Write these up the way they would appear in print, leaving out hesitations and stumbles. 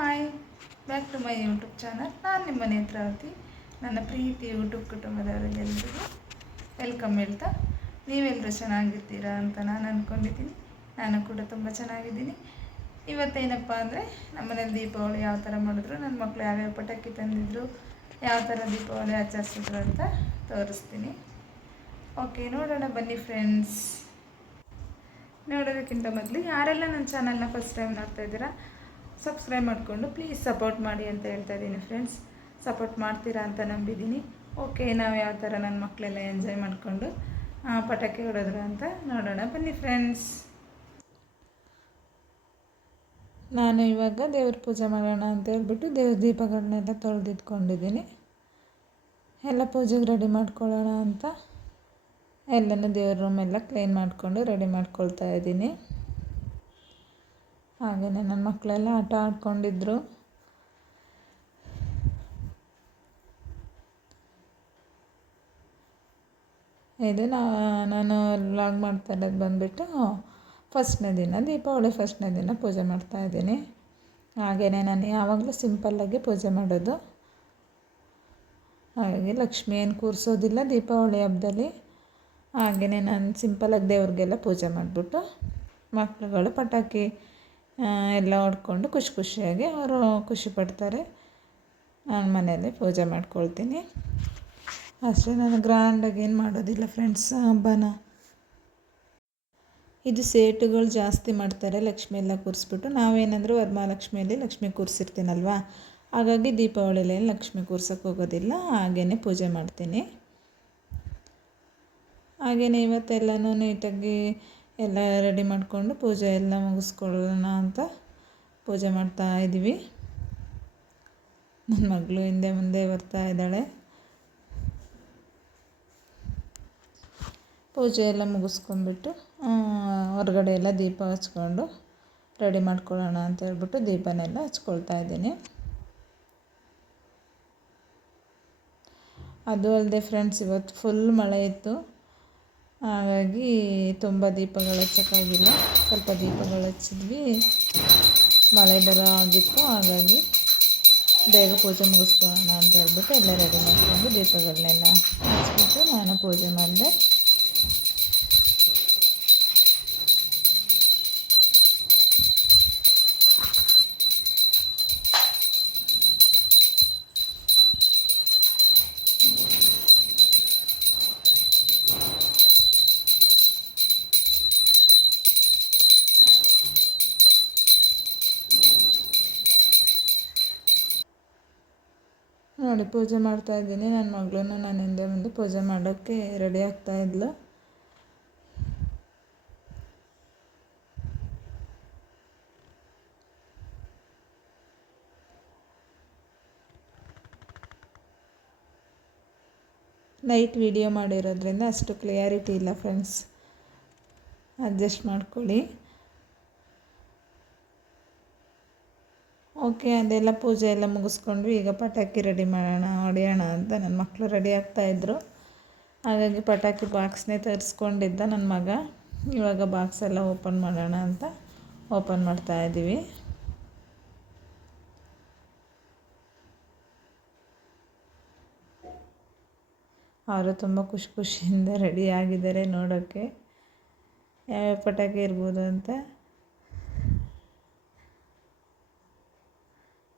Hi, back to my YouTube channel. ನಾನು ನಿಮ್ಮ ನೇತ್ರಾವತಿ. ನನ್ನ ಪ್ರೀತಿ ಯೂಟ್ಯೂಬ್ ಕುಟುಂಬದವರಿಗೆಲ್ಲರಿಗೂ ವೆಲ್ಕಮ್ ಹೇಳ್ತಾ, ನೀವೆಲ್ಲರೂ ಚೆನ್ನಾಗಿರ್ತೀರಾ ಅಂತ ನಾನು ಅಂದ್ಕೊಂಡಿದ್ದೀನಿ. ನಾನು ಕೂಡ ತುಂಬ ಚೆನ್ನಾಗಿದ್ದೀನಿ. ಇವತ್ತೇನಪ್ಪ ಅಂದರೆ, ನಮ್ಮನೇಲಿ ದೀಪಾವಳಿ ಯಾವ ಥರ ಮಾಡಿದ್ರು, ನನ್ನ ಮಕ್ಕಳು ಯಾವ್ಯಾವ ಪಟಾಕಿ ತಂದಿದ್ರು, ಯಾವ ಥರ ದೀಪಾವಳಿ ಆಚರಿಸಿದ್ರು ಅಂತ ತೋರಿಸ್ತೀನಿ. ಓಕೆ, ನೋಡೋಣ ಬನ್ನಿ ಫ್ರೆಂಡ್ಸ್. ನೋಡೋದಕ್ಕಿಂತ ಮೊದಲು ಯಾರೆಲ್ಲ ನನ್ನ ಚಾನಲ್ನ ಫಸ್ಟ್ ಟೈಮ್ ನೋಡ್ತಾ ಇದ್ದೀರಾ, ಸಬ್ಸ್ಕ್ರೈಬ್ ಮಾಡಿಕೊಂಡು ಪ್ಲೀಸ್ ಸಪೋರ್ಟ್ ಮಾಡಿ ಅಂತ ಹೇಳ್ತಾ ಇದ್ದೀನಿ ಫ್ರೆಂಡ್ಸ್. ಸಪೋರ್ಟ್ ಮಾಡ್ತೀರಾ ಅಂತ ನಂಬಿದ್ದೀನಿ. ಓಕೆ, ನಾವು ಯಾವ ಥರ ನನ್ನ ಮಕ್ಕಳೆಲ್ಲ ಎಂಜಾಯ್ ಮಾಡಿಕೊಂಡು ಪಟಾಕಿ ಹೊಡೆದ್ರು ಅಂತ ನೋಡೋಣ ಬನ್ನಿ ಫ್ರೆಂಡ್ಸ್. ನಾನು ಇವಾಗ ದೇವ್ರ ಪೂಜೆ ಮಾಡೋಣ ಅಂತ ಹೇಳ್ಬಿಟ್ಟು ದೇವ್ರ ದೀಪಗಳನ್ನೆಲ್ಲ ತೊಳೆದಿಟ್ಕೊಂಡಿದ್ದೀನಿ. ಎಲ್ಲ ಪೂಜೆಗೆ ರೆಡಿ ಮಾಡ್ಕೊಳ್ಳೋಣ ಅಂತ ಎಲ್ಲನೂ ದೇವ್ರ ರೂಮೆಲ್ಲ ಕ್ಲೀನ್ ಮಾಡಿಕೊಂಡು ರೆಡಿ ಮಾಡ್ಕೊಳ್ತಾ ಇದ್ದೀನಿ. ಹಾಗೆಯೇ ನನ್ನ ಮಕ್ಕಳೆಲ್ಲ ಆಟ ಆಡ್ಕೊಂಡಿದ್ರು. ಇದು ನಾನು ವ್ಲಾಗ್ ಮಾಡ್ತಾ ಇರೋದು ಬಂದುಬಿಟ್ಟು ಫಸ್ಟ್ನೇ ದಿನ, ದೀಪಾವಳಿ ಫಸ್ಟ್ನೇ ದಿನ ಪೂಜೆ ಮಾಡ್ತಾಯಿದ್ದೀನಿ. ಹಾಗೆಯೇ ನಾನು ಯಾವಾಗಲೂ ಸಿಂಪಲ್ಲಾಗಿ ಪೂಜೆ ಮಾಡೋದು. ಹಾಗಾಗಿ ಲಕ್ಷ್ಮಿ ಏನು ಕೂರಿಸೋದಿಲ್ಲ ದೀಪಾವಳಿ ಹಬ್ಬದಲ್ಲಿ. ಹಾಗೆಯೇ ನಾನು ಸಿಂಪಲ್ಲಾಗಿ ದೇವ್ರಿಗೆಲ್ಲ ಪೂಜೆ ಮಾಡಿಬಿಟ್ಟು ಮಕ್ಕಳುಗಳು ಪಟಾಕಿ ಎಲ್ಲ ಹೊಡ್ಕೊಂಡು ಖುಷಿಯಾಗಿ ಅವರು ಖುಷಿ ಪಡ್ತಾರೆ. ನಾನು ಮನೆಯಲ್ಲೇ ಪೂಜೆ ಮಾಡ್ಕೊಳ್ತೀನಿ ಅಷ್ಟೇ. ನಾನು ಗ್ರ್ಯಾಂಡಾಗಿ ಏನು ಮಾಡೋದಿಲ್ಲ ಫ್ರೆಂಡ್ಸ್ ಹಬ್ಬನ. ಇದು ಸೇಟುಗಳು ಜಾಸ್ತಿ ಮಾಡ್ತಾರೆ ಲಕ್ಷ್ಮಿ ಎಲ್ಲ ಕೂರಿಸ್ಬಿಟ್ಟು. ನಾವೇನಂದ್ರೆ ವರಮಹಾಲಕ್ಷ್ಮಿಯಲ್ಲಿ ಲಕ್ಷ್ಮಿ ಕೂರಿಸಿರ್ತೀನಲ್ವ, ಹಾಗಾಗಿ ದೀಪಾವಳಿಯಲ್ಲಿ ಲಕ್ಷ್ಮಿ ಕೂರ್ಸೋಕ್ಕೆ ಹೋಗೋದಿಲ್ಲ, ಹಾಗೇ ಪೂಜೆ ಮಾಡ್ತೀನಿ. ಹಾಗೆಯೇ ಇವತ್ತೆಲ್ಲನೂ ನೀಟಾಗಿ ಎಲ್ಲ ರೆಡಿ ಮಾಡಿಕೊಂಡು ಪೂಜೆ ಎಲ್ಲ ಮುಗಿಸ್ಕೊಳ್ಳೋಣ ಅಂತ ಪೂಜೆ ಮಾಡ್ತಾ ಇದ್ದೀವಿ. ನನ್ನ ಮಗಳು ಹಿಂದೆ ಮುಂದೆ ಬರ್ತಾ ಇದ್ದಾಳೆ. ಪೂಜೆ ಎಲ್ಲ ಮುಗಿಸ್ಕೊಂಡ್ಬಿಟ್ಟು ಹೊರಗಡೆ ಎಲ್ಲ ದೀಪ ಹಚ್ಕೊಂಡು ರೆಡಿ ಮಾಡ್ಕೊಳ್ಳೋಣ ಅಂತ ಹೇಳ್ಬಿಟ್ಟು ದೀಪನೆಲ್ಲ ಹಚ್ಕೊಳ್ತಾ ಇದ್ದೀನಿ. ಅದು ಅಲ್ಲದೆ ಫ್ರೆಂಡ್ಸ್, ಇವತ್ತು ಫುಲ್ ಮಳೆ ಇತ್ತು. ಹಾಗಾಗಿ ತುಂಬ ದೀಪಗಳು ಹಚ್ಚೋಕ್ಕಾಗಿಲ್ಲ. ಸ್ವಲ್ಪ ದೀಪಗಳು ಹಚ್ಚಿದ್ವಿ, ಮಳೆ ಬರೋ ಆಗಿತ್ತು. ಹಾಗಾಗಿ ಬೇಗ ಪೂಜೆ ಮುಗಿಸ್ಕೊಳ್ಳೋಣ ಅಂತ ಹೇಳ್ಬಿಟ್ಟು ಎಲ್ಲ ರೆಡಿ ಮಾಡಿಕೊಂಡು ದೀಪಗಳನ್ನೆಲ್ಲ ಹಚ್ಬಿಟ್ಟು ನಾನು ಪೂಜೆ ಮಾಡಿದೆ. ನೋಡಿ, ಪೂಜೆ ಮಾಡ್ತಾಯಿದ್ದೀನಿ. ನನ್ನ ಮಗಳನ್ನ ನಾನು ಹಿಂದೆ ಮುಂದೆ ಪೂಜೆ ಮಾಡೋಕ್ಕೆ ರೆಡಿ ಆಗ್ತಾಯಿದ್ಲು. ನೈಟ್ ವಿಡಿಯೋ ಮಾಡಿರೋದ್ರಿಂದ ಅಷ್ಟು ಕ್ಲಿಯಾರಿಟಿ ಇಲ್ಲ ಫ್ರೆಂಡ್ಸ್, ಅಡ್ಜಸ್ಟ್ ಮಾಡ್ಕೊಳ್ಳಿ. ಓಕೆ, ಅದೆಲ್ಲ ಪೂಜೆ ಎಲ್ಲ ಮುಗಿಸ್ಕೊಂಡ್ವಿ. ಈಗ ಪಟಾಕಿ ರೆಡಿ ಮಾಡೋಣ, ಹೊಡೆಯೋಣ ಅಂತ ನನ್ನ ಮಕ್ಕಳು ರೆಡಿ ಆಗ್ತಾಯಿದ್ರು. ಹಾಗಾಗಿ ಪಟಾಕಿ ಬಾಕ್ಸ್ನೇ ತರಿಸ್ಕೊಂಡಿದ್ದ ನನ್ನ ಮಗ. ಇವಾಗ ಬಾಕ್ಸ್ ಎಲ್ಲ ಓಪನ್ ಮಾಡೋಣ ಅಂತ ಓಪನ್ ಮಾಡ್ತಾಯಿದ್ದೀವಿ. ಅವರು ತುಂಬ ಖುಷಿಯಿಂದ ರೆಡಿ ಆಗಿದ್ದಾರೆ ನೋಡೋಕ್ಕೆ ಯಾವ್ಯಾವ ಪಟಾಕಿ ಇರ್ಬೋದು ಅಂತ.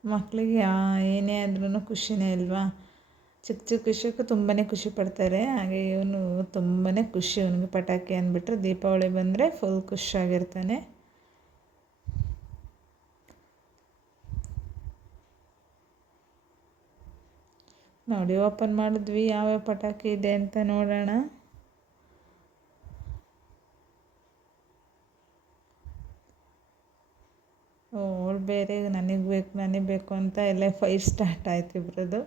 ಮಕ್ಕಳಿಗೆ ಏನೇ ಆದ್ರೂ ಖುಷಿನೇ ಅಲ್ವಾ. ಚಿಕ್ಕ ವಿಷಯಕ್ಕೂ ತುಂಬಾ ಖುಷಿ ಪಡ್ತಾರೆ. ಹಾಗೆ ಇವನು ತುಂಬಾ ಖುಷಿ, ಇವನಿಗೆ ಪಟಾಕಿ ಅಂದ್ಬಿಟ್ರೆ ದೀಪಾವಳಿ ಬಂದರೆ ಫುಲ್ ಖುಷಿಯಾಗಿರ್ತಾನೆ. ನೋಡಿ, ಓಪನ್ ಮಾಡಿದ್ವಿ. ಯಾವ್ಯಾವ ಪಟಾಕಿ ಇದೆ ಅಂತ ನೋಡೋಣ. ಅವಳು ಬೇರೆ ನನಗೆ ಬೇಕು ಅಂತ ಎಲ್ಲ ಫೈಟ್ ಸ್ಟಾರ್ಟ್ ಆಯ್ತು ಇಬ್ಬರದು.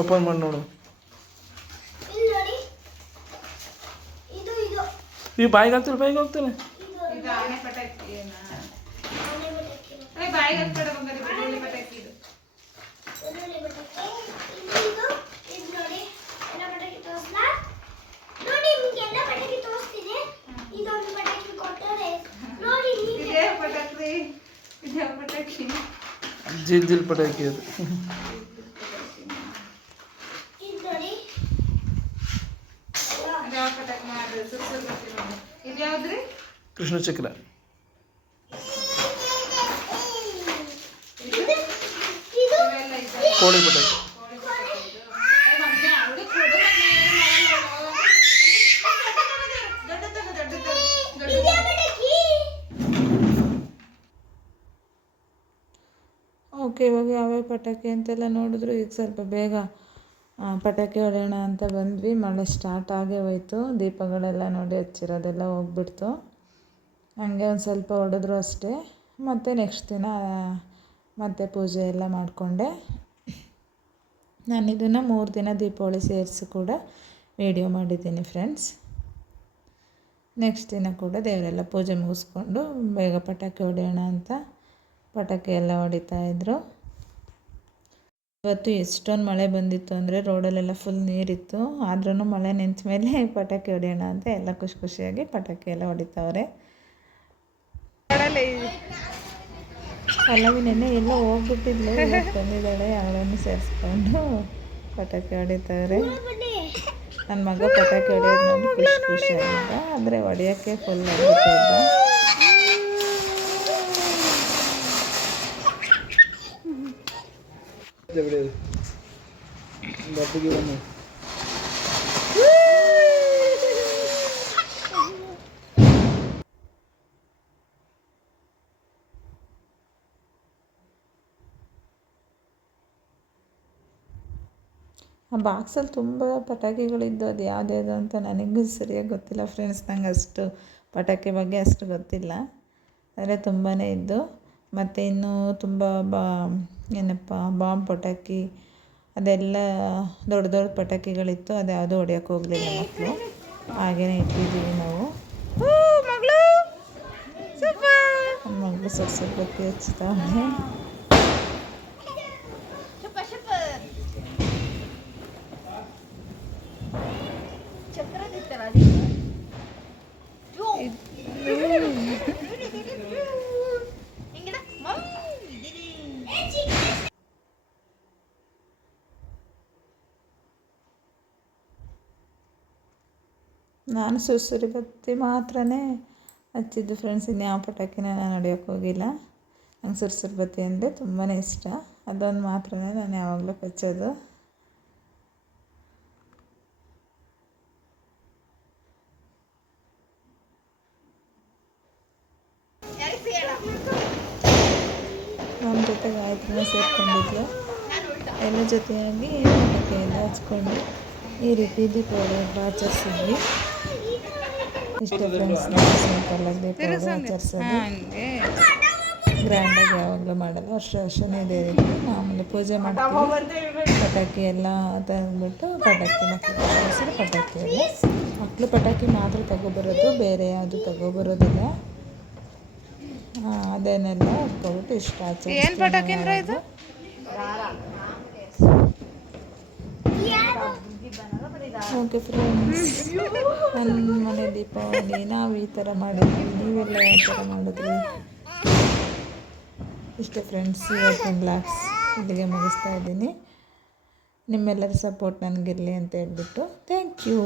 ಓಪನ್ ಮಾಡಿ ನೋಡು. ಈ ಬಾಯಿಗೆ ಹೋಗ್ತಿಲ್ಲ. ಬಾಯಿಗೆ ಹತ್ಕಡೆ ಬಂಗಾರಿ ಬೆಳ್ಳುಳ್ಳಿ ಪಟಾಕಿ ಇದು. ಪಟಾಕಿ ಜಿಲ್ ಜಿಲ್ ಪಟಾಕಿ ಅದು. ಯಾವ ಪಟಾಕಿ ಮಾಡಿದ್ರೆ ಸುರ್ಸುರ್ ಇದು ಯಾವ್ದ್ರಿ? ಕೃಷ್ಣ ಚಕ್ರ. ಕೋಳಿ ಪಟಾಕಿ. ಓಕೆ, ಇವಾಗ ಯಾವ್ಯಾವ ಪಟಾಕಿ ಅಂತೆಲ್ಲ ನೋಡಿದ್ರು. ಈಗ ಸ್ವಲ್ಪ ಬೇಗ ಪಟಾಕಿ ಹೊಡೆಯೋಣ ಅಂತ ಬಂದ್ವಿ. ಮಳೆ ಸ್ಟಾರ್ಟ್ ಆಗೇ ಹೋಯ್ತು. ದೀಪಗಳೆಲ್ಲ ನೋಡಿ ಹಚ್ಚಿರೋದೆಲ್ಲ ಹೋಗ್ಬಿಡ್ತು. ಹಂಗೆ ಒಂದು ಸ್ವಲ್ಪ ಹೊಡೆದ್ರು ಅಷ್ಟೇ. ಮತ್ತು ನೆಕ್ಸ್ಟ್ ದಿನ ಮತ್ತೆ ಪೂಜೆ ಎಲ್ಲ ಮಾಡಿಕೊಂಡೆ. ನಾನು ಇದನ್ನು 3 ದಿನ ದೀಪಾವಳಿ ಸೇರಿಸಿ ಕೂಡ ವಿಡಿಯೋ ಮಾಡಿದ್ದೀನಿ ಫ್ರೆಂಡ್ಸ್. ನೆಕ್ಸ್ಟ್ ದಿನ ಕೂಡ ದೇವರೆಲ್ಲ ಪೂಜೆ ಮುಗಿಸ್ಕೊಂಡು ಬೇಗ ಪಟಾಕಿ ಹೊಡೆಯೋಣ ಅಂತ ಪಟಾಕಿ ಎಲ್ಲ ಹೊಡಿತಾಯಿದ್ರು. ಇವತ್ತು ಎಷ್ಟೊಂದು ಮಳೆ ಬಂದಿತ್ತು ಅಂದರೆ ರೋಡಲ್ಲೆಲ್ಲ ಫುಲ್ ನೀರಿತ್ತು. ಆದ್ರೂ ಮಳೆ ನಿಂತ ಮೇಲೆ ಪಟಾಕಿ ಹೊಡೆಯೋಣ ಅಂತ ಎಲ್ಲ ಖುಷಿ ಖುಷಿಯಾಗಿ ಪಟಾಕಿ ಎಲ್ಲ ಹೊಡಿತಾವ್ರೆ. ಪಲ್ಲವಿ ನೆನ್ನೆ ಎಲ್ಲ ಹೋಗ್ಬಿಟ್ಟಿದ್ಲು, ಬಂದಿದ್ದಾಳೆ. ಅವಳನ್ನು ಸೇರಿಸ್ಕೊಂಡು ಪಟಾಕಿ ಹೊಡಿತಾವ್ರೆ. ನನ್ನ ಮಗ ಪಟಾಕಿ ಹೊಡೆಯೋದು ನೋಡಿ ಖುಷಿ ಖುಷಿಯಾಗಿದ್ದ, ಅಂದರೆ ಹೊಡೆಯೋಕ್ಕೆ ಫುಲ್ ಆಗಿಬಿಟ್ಟಿದ್ದ. ಆ ಬಾಕ್ಸಲ್ಲಿ ತುಂಬ ಪಟಾಕಿಗಳಿದ್ದು. ಅದು ಯಾವುದ್ಯಾವುದು ಅಂತ ನನಗೂ ಸರಿಯಾಗಿ ಗೊತ್ತಿಲ್ಲ ಫ್ರೆಂಡ್ಸ್. ನಂಗೆ ಅಷ್ಟು ಪಟಾಕಿ ಬಗ್ಗೆ ಅಷ್ಟು ಗೊತ್ತಿಲ್ಲ. ಆದರೆ ತುಂಬಾ ಇದ್ದು. ಮತ್ತು ಇನ್ನೂ ತುಂಬ ಬಾಂಬ್ ಪಟಾಕಿ ಅದೆಲ್ಲ ದೊಡ್ಡ ದೊಡ್ಡ ಪಟಾಕಿಗಳಿತ್ತು. ಅದು ಯಾವುದೂ ಹೊಡೆಯೋಕ್ಕೆ ಹೋಗಲಿಲ್ಲ ಮಕ್ಕಳು. ಹಾಗೇ ಇಟ್ಟಿದ್ದೀವಿ ನಾವು. ನನ್ನ ಮಗಳು ಸ್ವಲ್ಪ ಬತ್ತಿ ಹಚ್ತಾವಳೆ. ನಾನು ಸುರ್ಸುರಿ ಬತ್ತಿ ಮಾತ್ರನೇ ಹಚ್ಚಿದ್ದು ಫ್ರೆಂಡ್ಸ್. ಇನ್ಯಾವ ಪಟಾಕಿನ ನಾನು ಹೊಡೆಯೋಕ್ಕೆ ಹೋಗಿಲ್ಲ. ನಂಗೆ ಸುರ್ಸುರಿ ಬತ್ತಿ ಅಂದರೆ ತುಂಬಾ ಇಷ್ಟ. ಅದೊಂದು ಮಾತ್ರನೇ ನಾನು ಯಾವಾಗಲೂ ಹಚ್ಚೋದು. ನಮ್ಮ ಜೊತೆ ಗಾಯತ್ರಿನ ಸೇರ್ಕೊಂಡಿದ್ಲು. ಎಲ್ಲ ಜೊತೆಯಾಗಿ ಪಟಾಕಿ ಎಲ್ಲ ಹಚ್ಕೊಂಡು ಈ ರೀತಿ ದೀಪಾವಳಿ ಹಬ್ಬ ಆಚರಿಸಿದ್ವಿ. ಇಷ್ಟ ಫ್ರೆಂಡ್ಸ್. ಸಿಂಪಲ್ಲಾಗಿ ದೀಪಾವಳಿ ಆಚರಿಸೋದು ಗ್ರ್ಯಾಂಡಾಗಿ ಯಾವಾಗಲೂ ಮಾಡಲ್ಲ. ವರ್ಷನೇ ಇದೇ ರೀತಿ ಮಾಮೂಲಿ ಪೂಜೆ ಮಾಡ್ತೀವಿ. ಪಟಾಕಿ ಎಲ್ಲ ತಂದುಬಿಟ್ಟು ಪಟಾಕಿ ಮಕ್ಕಳು ಪಟಾಕಿ ಎಲ್ಲ ಮಕ್ಕಳು ಪಟಾಕಿ ಮಾತ್ರ ತಗೊಬರೋದು, ಬೇರೆ ಯಾವುದು ತಗೊಬರೋದಿಲ್ಲ. ಅದನ್ನೆಲ್ಲ ಹಚ್ಕೊಬಿಟ್ಟು ಇಷ್ಟ ಆಚರಿಸ್ತೀವಿ. ಓಕೆ ಫ್ರೆಂಡ್ಸ್, ನನ್ನ ಮನೆ ದೀಪಾವಳಿ ನಾವು ಈ ಥರ ಮಾಡಿದ್ವಿ. ನೀವೆಲ್ಲ ಯಾವ ಥರ ಮಾಡಿದ್ರಿ? ಇಷ್ಟೇ ಫ್ರೆಂಡ್ಸ್, ಇವತ್ತಿನ ಬ್ಲಾಗ್ಸ್ ಇಲ್ಲಿಗೆ ಮುಗಿಸ್ತಾ ಇದ್ದೀನಿ. ನಿಮ್ಮೆಲ್ಲರ ಸಪೋರ್ಟ್ ನನಗಿರಲಿ ಅಂತ ಹೇಳ್ಬಿಟ್ಟು ಥ್ಯಾಂಕ್ ಯು.